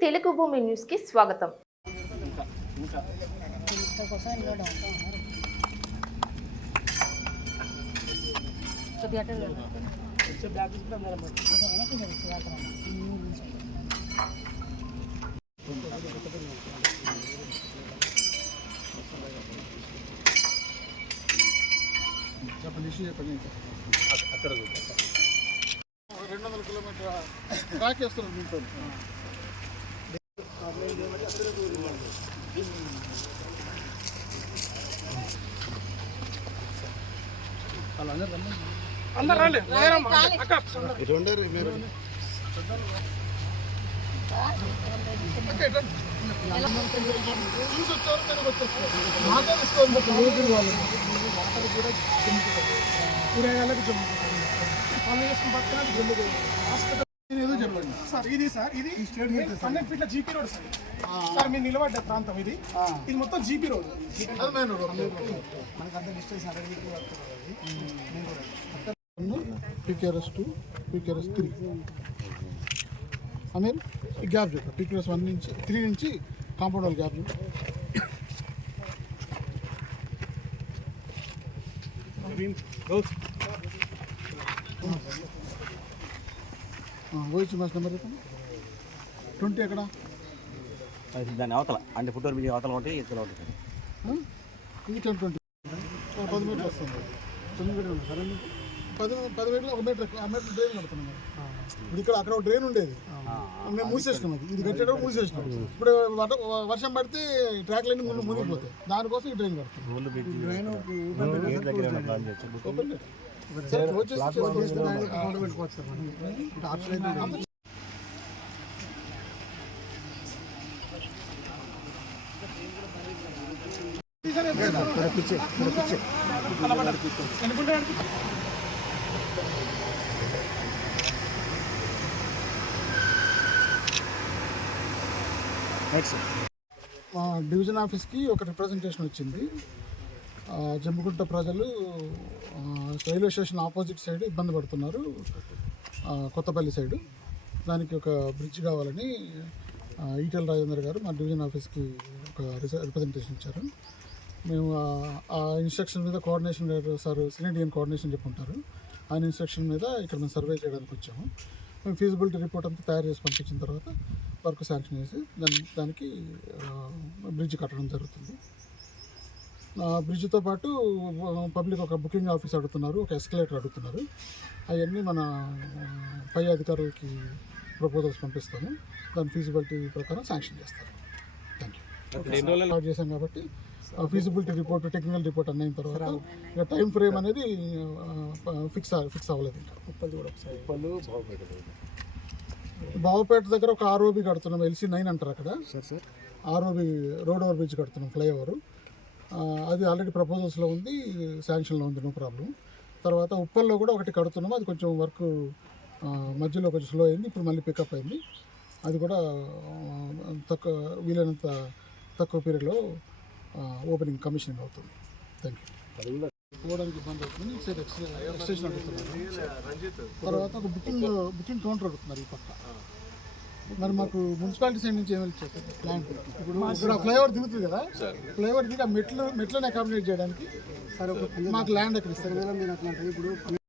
తెలుగు భూమి న్యూస్ కి స్వాగతం చెప్పండి ఇష్యూ చెప్పండి అక్కడ రెండు వందల కిలోమీటర్ ట్రాక్ వేస్తున్నారు మీతో వాటర్ కూడా జమ్ముకుంటారు కూరగాయలకు జమ్ముకుంటారు వాళ్ళు చేసుకుని పక్కన జమ్ముకు హాస్పిటల్ ఏదో చెప్పండి. సార్ ఇది సార్ ఇది హండ్రెడ్ ఫీట్ల జీపీ రోడ్ సార్. సార్ మీరు నిలబడ్డ ప్రాంతం ఇది. ఇది మొత్తం జీపీ రోడ్. మనకు అంత distance hundred feet PKRS two PKRS three Amir ఈ గ్యాప్ చెప్పు పీకేఆర్ఎస్ వన్ నుంచి త్రీ నుంచి కాంపౌండ్ వాల్ గ్యాప్ చెప్పు ఓహెచ్ బస్ నెంబర్ ట్వంటీ ఎక్కడ? అది దాని అవతల అంటే ఫుట్బాల్ బిల్డింగ్ అవతల ఒకటి ఇక్కడ ఒకటి? ఇది టెన్ ట్వంటీ. పది మీటర్లు వస్తుంది. తొమ్మిది మీటర్లు ఉంది. సరే పది పది మీటర్లు ఒక మీటర్. ఆ మీటర్ డ్రైన్ కడుతున్నాం. ఇప్పుడు ఇక్కడ అక్కడ ఒక డ్రైన్ ఉండేది. మేము మూసేసినాం అది. ఇది కట్టేటప్పుడు మూసేసినాం. ఇప్పుడు వర్ష- పడితే ట్రాక్ లైన్ ముందు మునిగిపోతాయి. దానికోసం ఈ డ్రైన్ ఓపెన్ మా డివిజన్ ఆఫీస్కి ఒక రిప్రజెంటేషన్ వచ్చింది. ఆ, జమ్మిగుంట ప్రజలు రైల్వే స్టేషన్ ఆపోజిట్ సైడ్ ఇబ్బంది పడుతున్నారు. కొత్తపల్లి సైడు. దానికి ఒక బ్రిడ్జ్ కావాలని ఆ, ఈటెల రాజేందర్ గారు మా డివిజన్ ఆఫీస్కి ఒక రిప్రజెంటేషన్ ఇచ్చారు. మేము ఆ- ఇన్స్ట్రక్షన్ మీద కోఆర్డినేషన్ గారు సార్ సినిడియన్ కోఆర్డినేషన్ చెప్పుంటారు ఆయన ఇన్స్ట్రక్షన్ మీద ఇక్కడ మేము సర్వే చేయడానికి వచ్చాము. మేము ఫీజిబిలిటీ రిపోర్ట్ అంతా తయారు చేసి పంపించిన తర్వాత వర్క్ శాంక్షన్ చేసి దాని దానికి బ్రిడ్జ్ కట్టడం జరుగుతుంది. ఆ బ్రిడ్జ్తో పాటు పబ్లిక్ ఒక బుకింగ్ ఆఫీస్ అడుగుతున్నారు ఒక ఎస్కలేటర్ అడుగుతున్నారు. అవన్నీ మన పై అధికారులకి ప్రపోజల్స్ పంపిస్తాము. దాని ఫీజిబిలిటీ ప్రకారం శాంక్షన్ చేస్తారు. థ్యాంక్ యూ స్టార్ట్ చేశాం కాబట్టి ఫీజిబిలిటీ రిపోర్ట్ టెక్నికల్ రిపోర్ట్ అన్న అయిన తర్వాత ఇక టైం ఫ్రేమ్ అనేది ఫిక్స్ ఫిక్స్ అవ్వలేదు ఇంకా. ఉప్పల్ది కూడా ఒకసారి. బావపేట దగ్గర ఒక ఆర్ఓబి కడుతున్నాం ఎల్సీ నైన్ అంటారు అక్కడ ఆర్ఓబి రోడ్ ఓవర్ బ్రిడ్జ్ కడుతున్నాం ఫ్లైఓవర్. అది ఆల్రెడీ ప్రపోజల్స్లో ఉంది శాంక్షన్లో ఉంది నో ప్రాబ్లం తర్వాత ఉప్పల్లో కూడా ఒకటి కడుతున్నాం అది కొంచెం వర్క్ మధ్యలో కొంచెం స్లో అయింది ఇప్పుడు మళ్ళీ పికప్ అయింది. అది కూడా తక్కువ వీలైనంత తక్కువ పీరియడ్లో ఓపెనింగ్ కమిషనింగ్ అవుతుంది. థ్యాంక్ యూ పోవడానికి ఇబ్బంది అవుతుంది. సైడ్ ఎక్స్టేషన్ అడుగుతున్నారు తర్వాత ఒక బుకింగ్ బుకింగ్ కౌంటర్ అడుగుతున్నారు ఈ పక్క. మరి మాకు మున్సిపాలిటీ సైడ్ నుంచి ఏమైనా చేస్తారు ప్లాన్ ఇప్పుడు ఇక్కడ ఫ్లైఓవర్ దిగుతుంది కదా? ఫ్లైఓవర్ దిగి ఆ మెట్లు మెట్లను అకామిడేట్ చేయడానికి సరే మాకు ల్యాండ్ ఎక్కడ ఇస్తారు? ఇప్పుడు